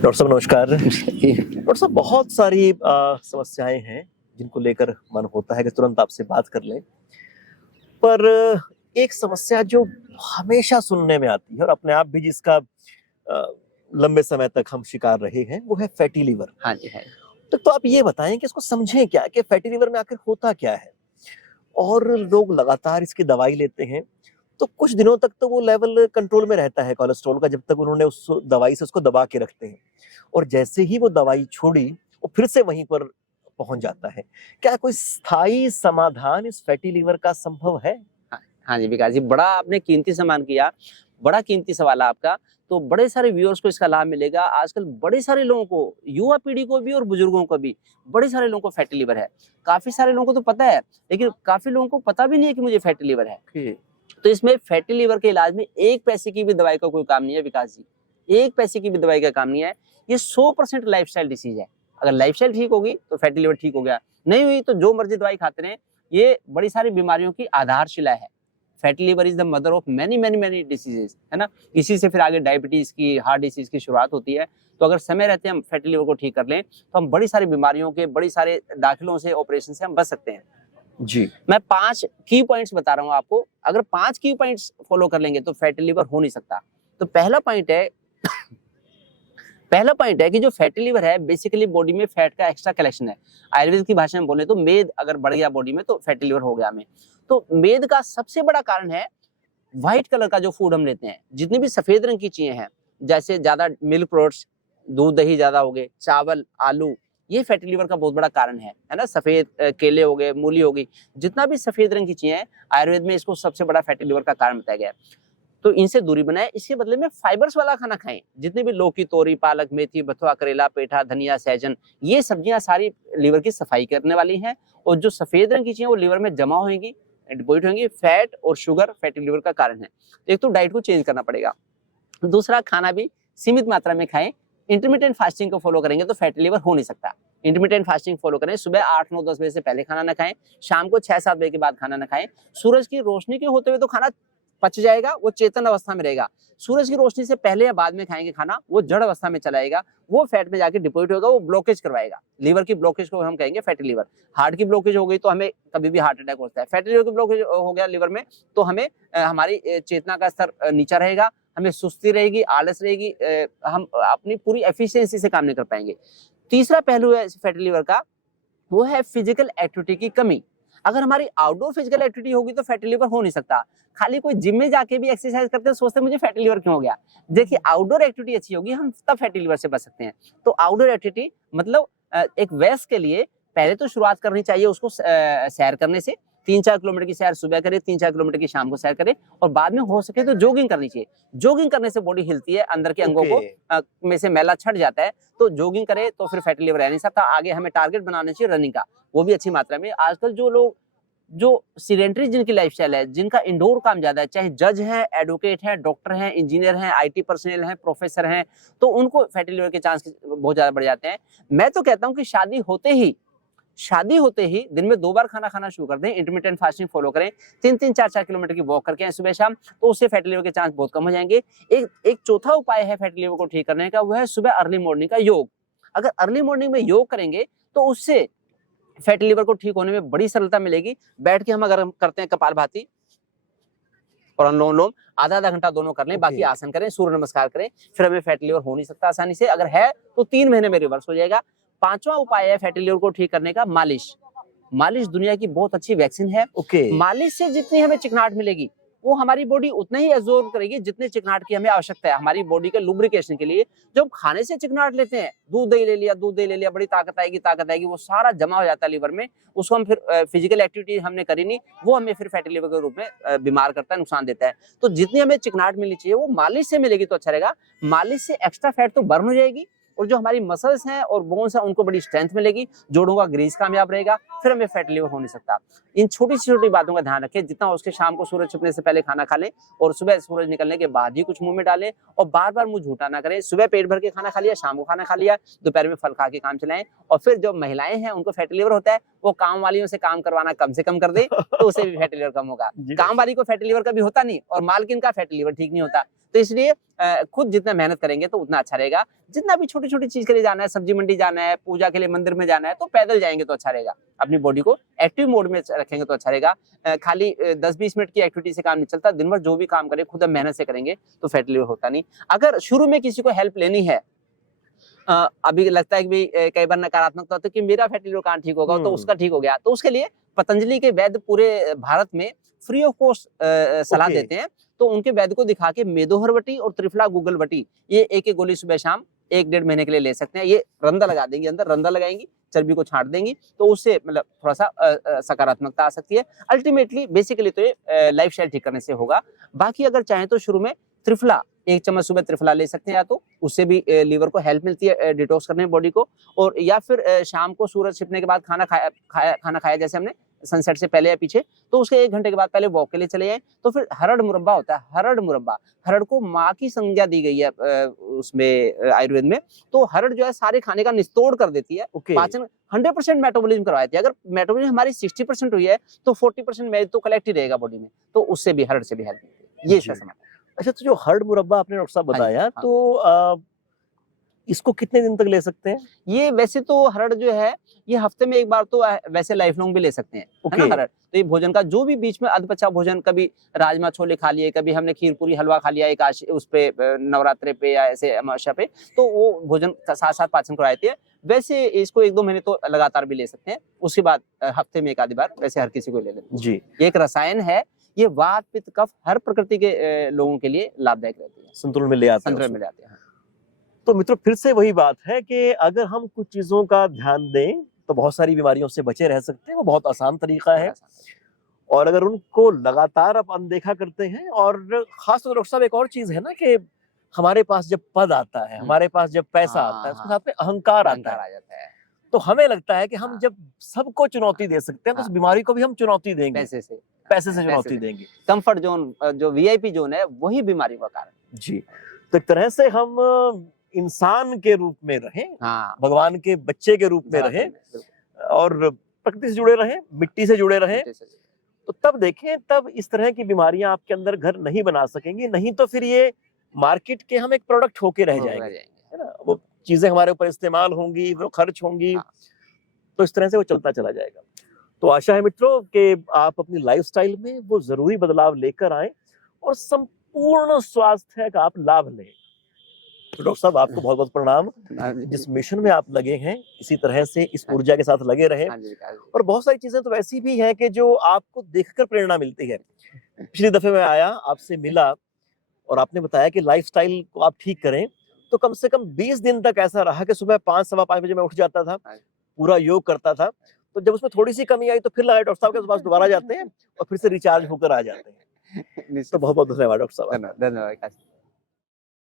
Doctor साहब नमस्कार। Doctor साहब बहुत सारी समस्याएं हैं जिनको लेकर मन होता है कि तुरंत आपसे बात कर लें, पर एक समस्या जो हमेशा सुनने में आती है और अपने आप भी जिसका लंबे समय तक हम शिकार रहे हैं वो है फैटी लीवर। हाँ जी, है। तो आप ये बताएं कि इसको समझें क्या कि फैटी लीवर में आखिर होता क्या है। और लोग लगातार इसकी दवाई लेते हैं तो कुछ दिनों तक तो वो लेवल कंट्रोल में रहता है कोलेस्ट्रॉल का, जब तक उन्होंने उस दवाई से उसको दबा के रखते हैं, और जैसे ही वो दवाई छोड़ी वो फिर से वहीं पर पहुंच जाता है। क्या कोई स्थायी समाधान इस फैटी लीवर का संभव है? हाँ, हाँ जी, विकास जी, बड़ा आपने कीमती सामान किया, बड़ा कीमती सवाल है आपका। तो बड़े सारे व्यूअर्स को इसका लाभ मिलेगा। आजकल बड़े सारे लोगों को, युवा पीढ़ी को भी और बुजुर्गों को भी, बड़े सारे लोगों को फैटी लीवर है। काफ़ी सारे लोगों को तो पता है, लेकिन काफ़ी लोगों को पता भी नहीं है कि मुझे फैटी लीवर है। तो इसमें फैटी लीवर के इलाज में 1 पैसे की भी दवाई का कोई काम नहीं है विकास जी, 1 पैसे की भी दवाई का काम नहीं है। ये 100% लाइफ़स्टाइल डिसीज़ है। अगर लाइफ़स्टाइल ठीक होगी तो फैटी लीवर ठीक हो गया, नहीं हुई तो जो मर्ज़ी दवाई खाते रहें। ये बड़ी सारी बीमारियों की आधारशिला है। Fatty liver is the mother of many diseases, है ना। इसी से फिर आगे डायबिटीज की, हार्ट डिसीज की शुरुआत होती है। तो अगर समय रहते हम फैटी लीवर को ठीक कर लें तो हम बड़ी सारी बीमारियों के, बड़ी सारे दाखिलों से, ऑपरेशन से हम बच सकते हैं जी। मैं 5 की पॉइंट्स बता रहा हूँ आपको। अगर 5 की पॉइंट्स फॉलो कर लेंगे तो फैटी लीवर हो नहीं सकता। तो पहला पॉइंट है कि जो फैटी लीवर है बेसिकली बॉडी में फैट का एक्स्ट्रा कलेक्शन है। आयुर्वेद की भाषा में बोले तो मेद अगर बढ़ गया बॉडी में तो फैटी लीवर हो गया हमें। तो मेद का सबसे बड़ा कारण है व्हाइट कलर का जो फूड हम लेते हैं, जितनी भी सफेद रंग की चीजें हैं, जैसे ज्यादा मिल्क प्रोडक्ट्स, दूध दही ज्यादा हो गए, चावल, आलू, ये फैटी लीवर का बहुत बड़ा कारण है ना। सफेद केले हो गए, मूली हो गई, जितना भी सफेद रंग की चीजें हैं, आयुर्वेद में इसको सबसे बड़ा फैटी लीवर का कारण बताया गया है। तो इनसे दूरी बनाए, इसके बदले में फाइबर्स वाला खाना खाएं। जितने भी लौकी, तोरी, पालक, मेथी, बथुआ, करेला, पेठा, धनिया, सहजन, ये सब्जियां सारी लीवर की सफाई करने वाली हैं। और जो सफेद रंग की चीजें वो लीवर में जमा होंगी, डिपोजिट होंगी। फैट और शुगर फैटी लीवर का कारण है। एक तो डाइट को चेंज करना पड़ेगा, दूसरा खाना भी सीमित मात्रा में खाएं। इंटरमिटेंट फास्टिंग को फॉलो करेंगे तो फैटी लीवर हो नहीं सकता। इंटरमिटेंट फास्टिंग फॉलो करें, सुबह 8, 9, 10 बजे से पहले खाना ना खाएं, शाम को 6, 7 बजे के बाद खाना ना खाएं। सूरज की रोशनी के होते हुए तो खाना पच जाएगा, वो चेतन अवस्था में रहेगा। सूरज की रोशनी से पहले या बाद में खाएंगे खाना, वो जड़ अवस्था में चला जाएगा, वो फैट में जाके डिपोजिट होगा, वो ब्लॉकेज करवाएगा। लीवर की ब्लॉकेज को हम कहेंगे फैटी लीवर। हार्ट की ब्लॉकेज हो गई तो हमें कभी भी हार्ट अटैक होता है। फैटी लीवर की ब्लॉकेज हो गया लीवर में तो हमें हमारी चेतना का स्तर नीचा रहेगा, हमें सुस्ती रहेगी, आलस रहेगी, हम अपनी पूरी एफिशिएंसी से काम नहीं कर पाएंगे। तीसरा पहलू है फैटी लीवर का, वो है फिजिकल एक्टिविटी की कमी। अगर हमारी आउटडोर फिजिकल एक्टिविटी होगी तो फैटी लीवर हो नहीं सकता। खाली कोई जिम में जाके भी एक्सरसाइज करते हैं, सोचते हैं मुझे फैटी लीवर क्यों हो गया। देखिए, आउटडोर एक्टिविटी अच्छी होगी, हम तब फैटी लीवर से बच सकते हैं। तो आउटडोर एक्टिविटी मतलब एक वयस्क के लिए पहले तो शुरुआत करनी चाहिए उसको सैर करने से। 3-4 किलोमीटर की सैर सुबह करे, 3-4 किलोमीटर की शाम को सैर करे, और बाद में हो सके तो जॉगिंग करनी चाहिए। जॉगिंग करने से बॉडी हिलती है, अंदर के अंगों को में से मैला छट जाता है। तो जॉगिंग करे तो फिर फैटी लीवर रह नहीं सकता। आगे हमें टारगेट बनाना चाहिए रनिंग का, वो भी अच्छी मात्रा में। आजकल जो लोग जो सीडेंटरी जिनकी लाइफस्टाइल है, जिनका इंडोर काम ज्यादा है, चाहे जज हैं, एडवोकेट हैं, डॉक्टर हैं, इंजीनियर हैं, आईटी पर्सनल हैं, प्रोफेसर हैं, तो उनको फैटी लीवर के चांस बहुत ज्यादा बढ़ जाते हैं। मैं तो कहता हूं कि शादी होते ही दिन में 2 बार खाना खाना शुरू कर दें, इंटरमिटेंट फास्टिंग फॉलो करें, 3-3, 4-4 किलोमीटर की वॉक करके सुबह शाम, तो उससे फैटी लीवर के चांस बहुत कम हो जाएंगे। एक चौथा उपाय है फैटी लीवर को ठीक करने का, वो है सुबह अर्ली मॉर्निंग का योग। अगर अर्ली मॉर्निंग में योग करेंगे तो उससे फैटी लीवर को ठीक होने में बड़ी सरलता मिलेगी। बैठ के हम अगर हम करते हैं कपालभाति और अनुलोम विलोम, आधा घंटा दोनों कर लें, बाकी आसन करें, सूर्य नमस्कार करें, फिर हमें फैटी लीवर हो नहीं सकता आसानी से। अगर है तो 3 महीने में रिवर्स हो जाएगा। 5वां उपाय है फैटी लीवर को ठीक करने का, मालिश। मालिश दुनिया की बहुत अच्छी वैक्सीन है। मालिश से जितनी हमें चिकनाहट मिलेगी वो हमारी बॉडी उतना ही एब्जॉर्ब करेगी जितने चिकनाहट की हमें आवश्यकता है हमारी बॉडी के लुब्रिकेशन के लिए। जब खाने से चिकनाहट लेते हैं, दूध दही ले लिया, बड़ी ताकत आएगी, वो सारा जमा हो जाता है लीवर में। उसको हम फिर फिजिकल एक्टिविटी हमने करी नहीं, वो हमें फिर फैटी लीवर के रूप में बीमार करता है, नुकसान देता है। तो जितनी हमें चिकनाहट मिलनी चाहिए वो मालिश से मिलेगी तो अच्छा रहेगा। मालिश से एक्स्ट्रा फैट तो बर्न हो जाएगी, और जो हमारी मसल्स हैं और बोन्स हैं उनको बड़ी स्ट्रेंथ मिलेगी, जोड़ों का ग्रीस कामयाब रहेगा, फिर हमें फैटी लीवर हो नहीं सकता। इन छोटी बातों का ध्यान रखें। जितना उसके शाम को सूरज छिपने से पहले खाना खा लें, और सुबह सूरज निकलने के बाद ही कुछ मुंह में डालें, और बार बार मुंह झूठा ना करें। सुबह पेट भर के खाना खा लिया, शाम को खाना खा लिया, दोपहर में फल खा के काम चलाएं। और फिर जो महिलाएं हैं उनको फैटी लीवर होता है, वो काम वालियों से काम करवाना कम से कम कर दे, तो उसे भी फैटी लीवर कम होगा। काम वाली को फैटी लीवर कभी होता नहीं, और मालकिन का फैटी लीवर ठीक नहीं होता। तो इसलिए खुद जितना मेहनत करेंगे तो उतना अच्छा रहेगा। जितना भी छोटी छोटी चीज के लिए जाना है, सब्जी मंडी जाना है, पूजा के लिए मंदिर में जाना है, तो पैदल जाएंगे तो अच्छा रहेगा। अपनी बॉडी को एक्टिव मोड में रखेंगे तो अच्छा रहेगा। खाली 10-20 मिनट की एक्टिविटी से काम नहीं चलता। दिन भर जो भी काम करें खुद हम मेहनत से करेंगे तो फैटी लिवर होता नहीं। अगर शुरू में किसी को हेल्प लेनी है, अभी लगता है कि भाई कई बार नकारात्मकता होती है कि मेरा फैटी लिवर कहाँ ठीक होगा, तो उसका ठीक हो गया, तो उसके लिए पतंजलि के वैद्य पूरे भारत में फ्री ऑफ कॉस्ट सलाह ओके। देते हैं। तो उनके वैद्य को दिखा के मेदोहरवटी और त्रिफला गुगलवटी ये एक गोली सुबह शाम 1-1.5 महीने के लिए ले सकते हैं। ये रंदा लगा देंगी, अंदर रंदा लगाएंगी, चर्बी को छांट देंगी, तो उससे मतलब थोड़ा सा सकारात्मकता आ सकती है। अल्टीमेटली बेसिकली तो ये लाइफस्टाइल ठीक करने से होगा। बाकी अगर चाहें तो शुरू में त्रिफला 1 चम्मच सुबह त्रिफला ले सकते हैं, या तो उससे भी लीवर को हेल्प मिलती है डिटॉक्स करने में बॉडी को। और या फिर शाम को सूरज छिपने के बाद खाना खाया जैसे हमने सनसेट से पहले या पीछे, तो उसके 1 घंटे के बाद पहले वॉक के लिए चले जाएं। तो फिर हरड़ मुरब्बा होता है, हरड़ मुरब्बा, हरड़ को माँ की संज्ञा दी गई है उसमें आयुर्वेद में। तो हरड़ जो है सारे खाने का निस्तोड़ कर देती है, ओके। पाचन 100% मेटाबॉलिज्म करवाती है। अगर मेटाबॉलिज्म हमारी 60% हुई है तो 40% मेद तो कलेक्ट ही रहेगा बॉडी में, तो उससे भी हरड़ से भी हेल्प मिलती है। ये जी। इसका समाधान है। अच्छा, तो जो हर्ड मुरब्बा आपने डॉक्टर साहब हाँ जी, बताया, हाँ। तो इसको कितने दिन तक ले सकते हैं? ये वैसे तो हरड़ जो है ये हफ्ते में 1 बार तो वैसे लाइफ लॉन्ग भी ले सकते हैं, है ना ओके। हरड़। तो ये भोजन का जो भी बीच में अधपचा भोजन, कभी राजमा छोले खा लिए, कभी हमने खीर पूरी हलवा खा लिया एकादशी उस पे नवरात्रे पे या ऐसे अमावस्या पे, तो वो भोजन साथ साथ पाचन करवाते हैं। वैसे इसको 1-2 महीने तो लगातार भी ले सकते हैं, उसके बाद हफ्ते में 1 आधी बार वैसे हर किसी को ले लेते हैं। जी, ये एक रसायन है, ये वात पित्त कफ हर प्रकृति के लोगों के लिए लाभदायक रहती है, संतुलन में ले आते हैं संतुलन उसको। में ले आते हैं। तो मित्रों, फिर से वही बात है कि अगर हम कुछ चीज़ों का ध्यान दें, तो बहुत सारी बीमारियों से बचे रह सकते हैं। वो बहुत आसान तरीका है। और अगर उनको लगातार आप अनदेखा करते हैं, और खास तौर पर डॉक्टर साहब एक और चीज़ है ना कि हमारे पास जब पद आता है, हमारे पास जब पैसा आता है, उसके साथ में अहंकार आता अहंकार है। आ जाता है तो हमें लगता है कि हम हाँ। जब सबको चुनौती दे सकते हैं, तो उस हाँ। बीमारी को भी हम चुनौती देंगे, पैसे से पैसे से चुनौती देंगे। कंफर्ट जोन जो वीआईपी जोन है वही बीमारी का कारण। जी, तो एक तरह से हम इंसान के रूप में रहें, हाँ, भगवान के बच्चे के रूप में रहें, और प्रकृति से जुड़े रहें, मिट्टी से जुड़े रहें। तो तब देखें, तब इस तरह की बीमारियां आपके अंदर घर नहीं बना सकेंगी। नहीं तो फिर ये मार्केट के हम एक प्रोडक्ट होके रह जाएंगे, है ना? वो चीजें हमारे ऊपर इस्तेमाल होंगी, वो खर्च होंगी, हाँ। तो इस तरह से वो चलता चला जाएगा। तो आशा है मित्रों कि आप अपनी लाइफस्टाइल में वो जरूरी बदलाव लेकर आए और संपूर्ण स्वास्थ्य का आप लाभ लें। तो डॉक्टर साहब, आपको बहुत बहुत प्रणाम। जिस मिशन में आप लगे हैं, इसी तरह से इस ऊर्जा के साथ लगे रहें। और बहुत सारी चीजें तो ऐसी भी हैं कि जो आपको देखकर प्रेरणा मिलती है। पिछली दफे मैं आया, आपसे मिला, और आपने बताया कि लाइफस्टाइल को आप ठीक करें, तो कम से कम 20 दिन तक ऐसा रहा कि सुबह 5 सवा 5 बजे मैं उठ जाता था, पूरा योग करता था। तो जब उसमें थोड़ी सी कमी आई, तो फिर लगा डॉक्टर साहब के पास दोबारा जाते हैं और फिर से रिचार्ज होकर आ जाते हैं। तो बहुत बहुत धन्यवाद डॉक्टर साहब। धन्यवाद।